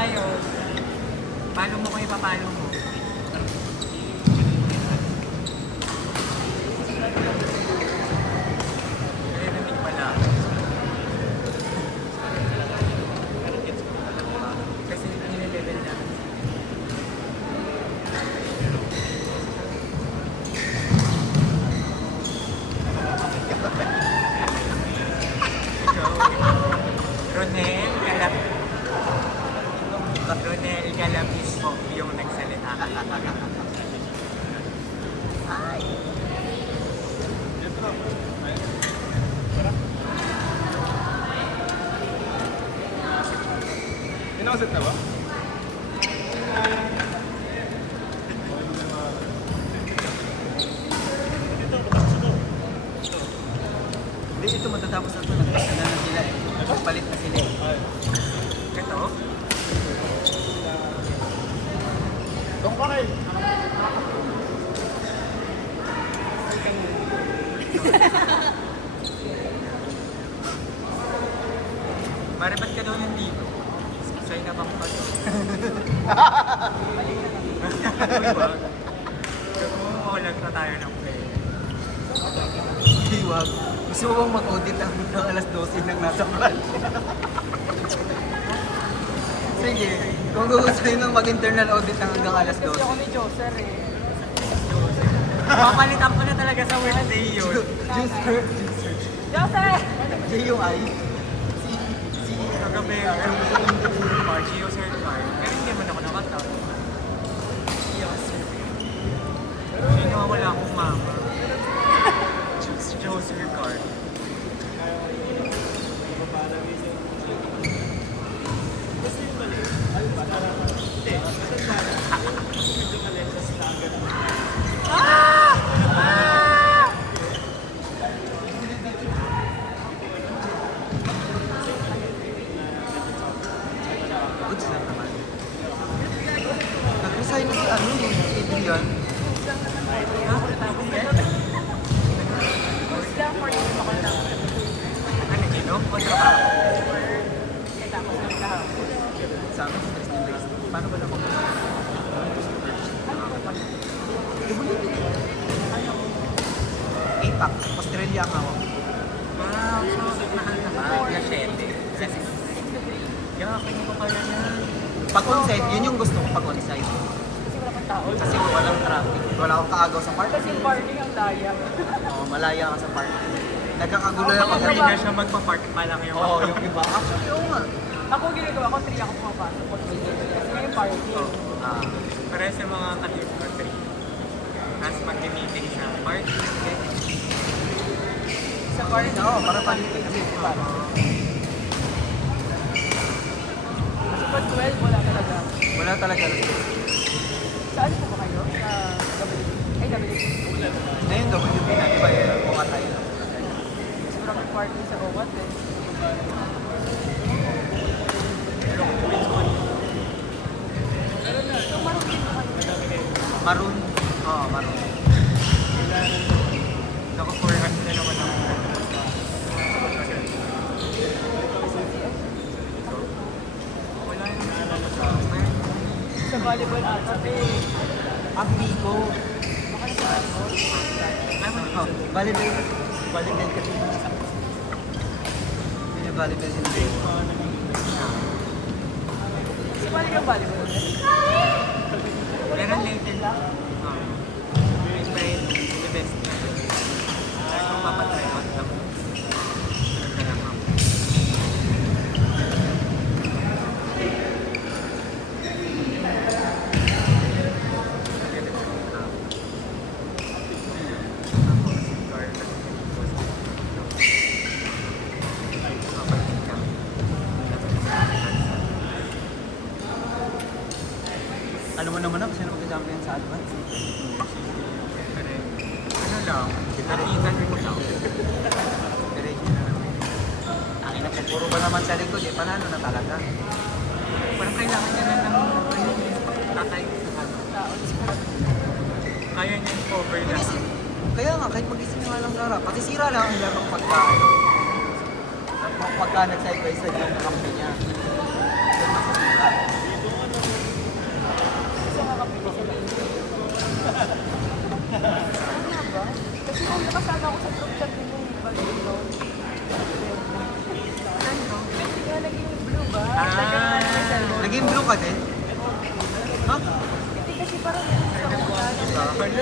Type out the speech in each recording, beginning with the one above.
ayos. Palo mo ko ipapalo mo. Narinig pala. Kasi nilelevel na. Ronel Galapis po yung nagsalita. Ay! Inausap na ba? Hindi, ito matatapos na ito. Nagpasala na sila eh. Palit na sila eh. Ito? Dong pa rin! Mare, ba't ka daw nandito? Sa'yo na bang pag? Mawalag na tayo ng play. Wag. Gusto mo bang mag-audit ng alas 12 ng nasa branch? Sige, kung gusto nyo nang mag-internal audit ng hanggang alas 12. Kasi ako ni Joser eh. Papalitan ko na talaga sa Wednesday yun. Juicer. Joser! J-U-I. Kagabi, Geo Cert Card. Pero hindi man ako nakatap. Hindi na wala akong mama. Geo Cert Card. Goods lang naman. Nag-resign na si Adrian. Lang for you ako lang. Ano, ginom? O trabaho? Tapos nagkahapon. Sa amin, stress na base. Paano ba naman? APAC, Australia ang hawak. Wow, so mahal naman. Kaya 7. Kaya ako pa pala yan. Pag on-site, yun yung gusto ko pag on-site. Kasi wala pang tao. Kasi walang traffic. Wala akong kaagaw sa park. Kasi yung parking ang daya. Oo, malaya ka sa park. Nagkakagulo lang Pag ako. hindi na siya magpa-park pa lang yung Oo, yung iba. Actually, oo nga. Ako ginagawa ko 3 ako pumapasok. Kasi ngayon parking. Ah, Para sa mga ka-team ko 3. Tapos mag-meeting sa park. Sa parking. oo, para palitin. Diba? talaga. Saan po ba kayo? Sa WP? Ay, WP. Ngayon, WP na, di ba? Buka tayo. Sobrang party sa OWAT eh. So, marunong din ba kayo? Maroon. Oo, maroon. Ako 400 na naman ako. Wala yung naalala sa akin. Sa volleyball ata eh. Ang Biko. Baka na sa volleyball. Oh, volleyball. Volleyball kasi. Hindi na volleyball hindi. Kasi paano yung volleyball ulit? Meron later lang. My friend, the best friend. Kaya kung papatry out lang. Ano lang ako. Alam mo naman ako, sino mag-champion sa advance? Ano lang, nakita ko lang. Diretso na naman. Ang ina ko, puro ba naman sa likod eh, panalo na talaga. Parang kailangan niya na ng tatay sa ano. Kaya niya cover na. Kaya nga, kahit mag-isip nga lang Gara, pati sira lang ang larong pagka, pagka nag-side by side yung kampi niya. Yung masasira. Kasi nakapili sila. Ano nga ba? Kasi kung nakasama ako sa group chat din yung volleyball. Kaya naging blue ba? Naging blue ka din? Ha? Hindi kasi parang gusto ko na size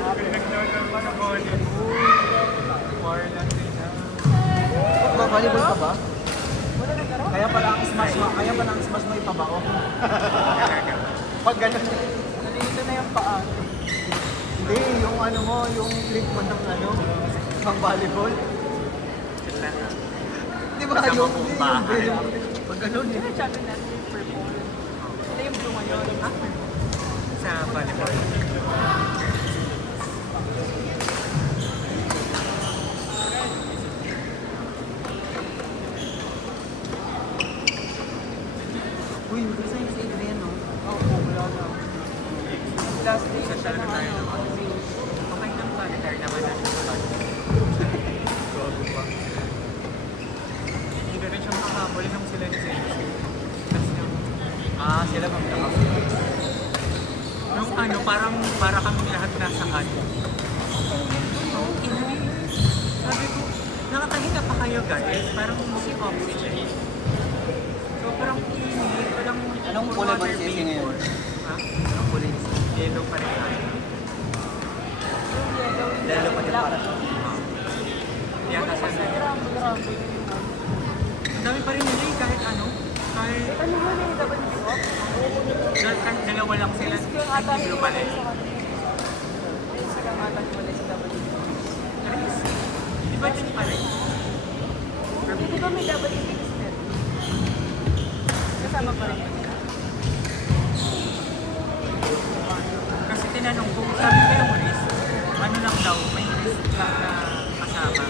up. Naglalaman na volleyball. War lang din na. Ba, volleyball ka ba? Wala na garo? Kaya pala ang smash mo, kaya pala ang smash mo ipabao. Pag ganun. Nalito na yung paa. Hindi, yung ano mo, yung flip mo ng ano, pang volleyball. Di ba Kasama yung, kong yung bahay. bill? Pag ganun Yun eh. ang champion natin yung purple. Ito yung blue ngayon. Sa volleyball. Uy, gusto yung sa Adrian, no? Oo, wala na. Last day Sa siya talaga ng tayo ano. naman. Okay lang pa, retire naman natin sa volleyball. Bago pa. Hindi rin siya makakabol nung sila ni Sensei. Tapos yung, Sila bang nakap? nung ano, para kami lahat nasa kanya. Oo, inay. Sabi ko, nakakahinga pa kayo guys. Parang si oxygen. So parang init, parang Anong kulay ba si Sensei ngayon? Ha? Ang kulay niya. Yellow pa rin tayo. Yung yellow, yung Lalo pa din black. para. Yata siya Kasi na. rambo. Ang dami pa rin nila eh, kahit ano. Kahit Ano yun yung WPO? kahit dalawa lang sila. Risk yung Ay, ata hindi yung pala walay eh. sa kanila. Risk yung ata yung walay sa WPO. Alis. Di ba din pala eh? Hindi ba may WPO din? Kasama pa rin yun. Kasi tinanong ko, sabi ko yung risk, ano lang daw, may risk lang na kasama.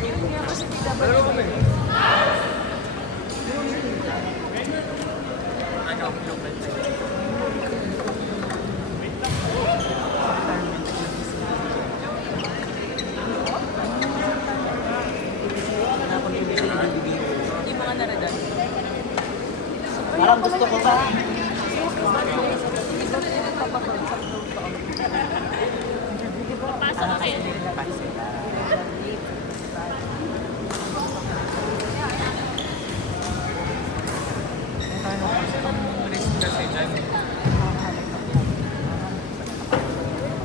Yun nga kasi may WPO. Ano, global na. Yung mga naradan. Parang gusto ko sa... Pasa ka kayo. Ang risk kasi dyan.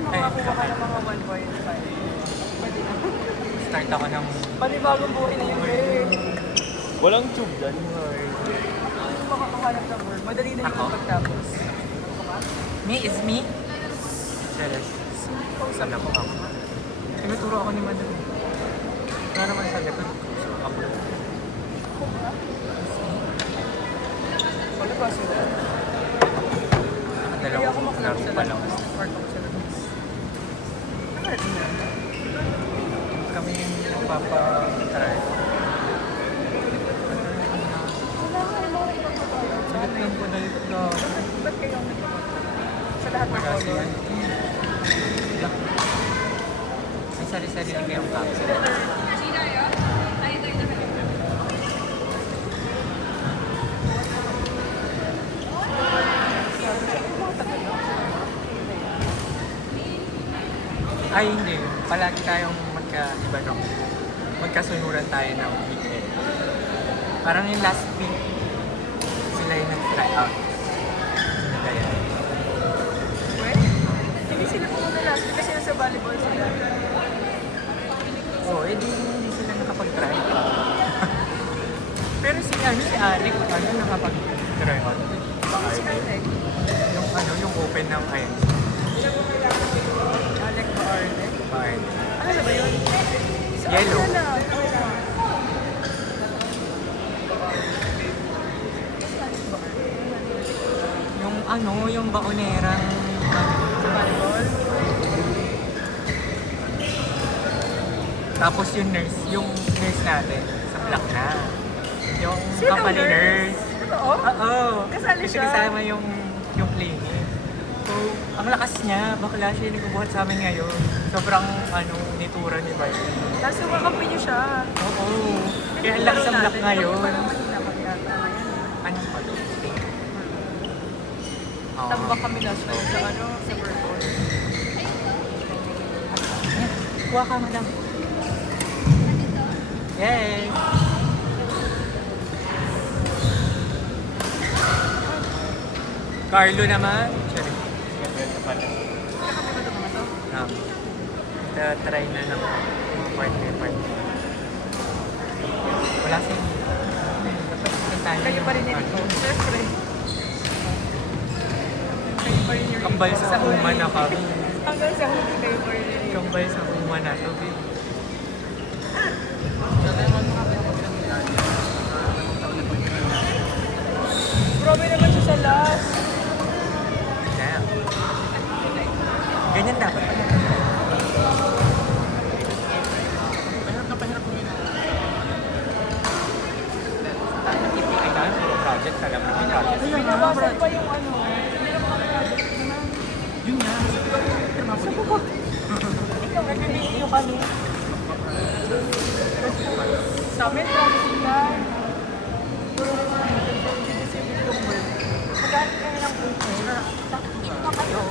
Makakuha ka ng mga 1.5. Start ako ng Panibagong buhay na yun eh. Walang tube dyan. Kung makakahanap ng work, madali na Ako? yung pagtapos. me is me. Jealous. Sabi ko ako. Tinuturo ako ni Madam. Wala naman sa likod. So, upload. Wala ba sila? Laro pa lang. Park ako sa labas. Nakarating na. Kami yung magpapa-try. Wala nga yung mga ipapagawa. Sagot lang po na ito. Ba't kayong nagpapagawa? Sa lahat ng Kasi color? may sari-sarili kayong capsule. Ay, hindi. Palagi tayong magka-iba nung magkasunuran tayo ng weekend. Parang yung last week, sila yung nag-try out. Kaya, Well, hindi sila pumunta last week kasi nasa volleyball sila. oh, edi hindi sila nakapag-try out. Pero si Alec, nakapag-try out. Si Alec. Yung open ng ayun. Alec ba Arlec? Bakit? Ano na ba yun? Yellow. Ano na? Yung baonerang Sa volleyball? tapos yung nurse natin sa black na. Yung Sino company nurse? nurse. Totoo? Oo. Kasali Kasi siya? kasama yung clinic. So, ang lakas niya, bakla siya yung nagbubuhat sa amin ngayon. Sobrang, nitura ni Bart. Tapos sumakampi niyo siya. Oo. Kaya ang lakas ang black ngayon. Anong palo? Oo. Tambak kami last night sa sa Burton. Kuha ka, madam. Yes. Carlo naman. Sorry. Kakapit ba ito mga to? Try na ng mga partner. Wala sa inyo. Dapat tayo. Kayo pa rin nito. Siyempre. Kayo pa rin yung Kambal sa uma na kami. Hanggang sa huli kayo pa rin yung Kambal sa uma na to, babe. Grabe naman siya sa last. Kaya. Ganyan dapat. Kailangan puro project, alam mo yung project. Binabasan pa yung ano. Project naman. Yun nga. Ikaw, nag-video kami. Sa amin, promising lang. Puro naman. Magkano kami ng punto? Ito kayo.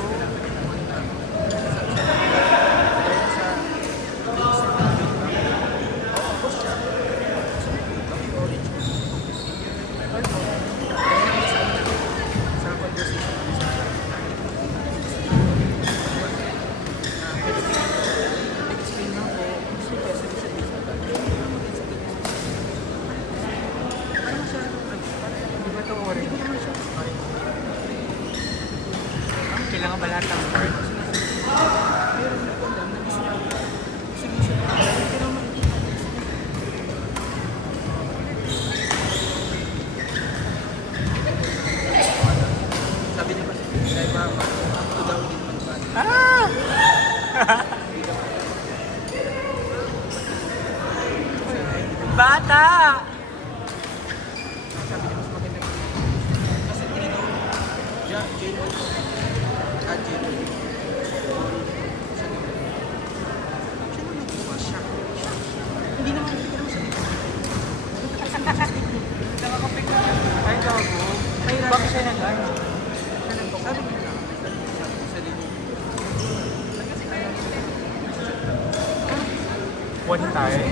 Di ba ito orange? Kailangan ba lahat ng part? Sabi niya kasi, dahil mama, ito daw hindi naman ba? Bata! Sabi niya mas maganda. Kasi tinito, Jane, Jane. Siya naman nagbuwa siya. Hindi naman Nakakapit na. Ay, gago. Bakit siya nag-ano? sabi niya lang, sa linya. One time?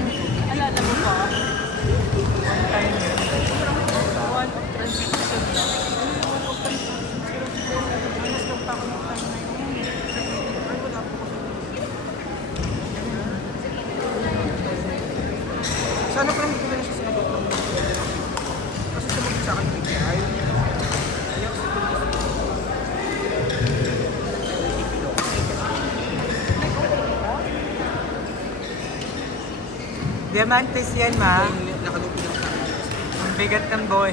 Alala mo pa? One time yun. One of transition. One of transition. Alas lang pa ako ng time na yun. Ay, wala po kasi. Sana parang hindi ko na siya sinagot ng kasi sumagot sa akin ng ayaw niya. Ayaw kasi kung Diamantes yan, ma. nakalupi lang sa akin. Ang bigat ng boy.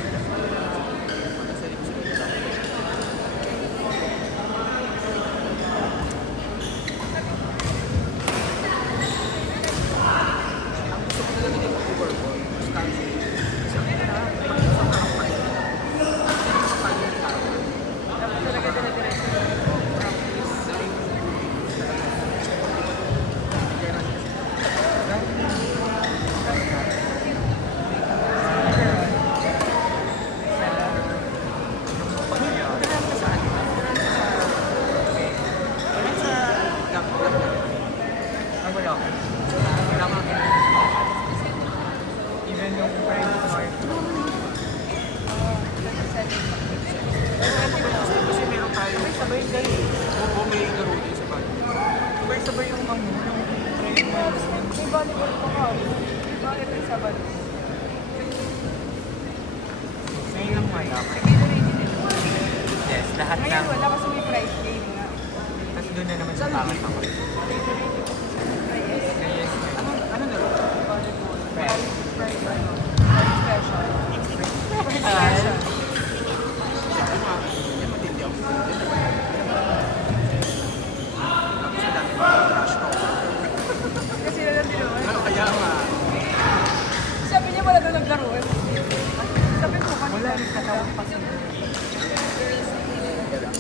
naman yung private market. Kasi meron tayo. Sabay kayo. Oo, may laro din sa bahay. Sabay-sabay yung ano, yung private market. May volleyball pa ka. Bakit ay Sabado? Ngayon lang wala. Sige na rin din. Yes, lahat Ngayon ng... wala kasi may prize game nga. Tapos doon na naman sa pangat ako. Sige na rin din.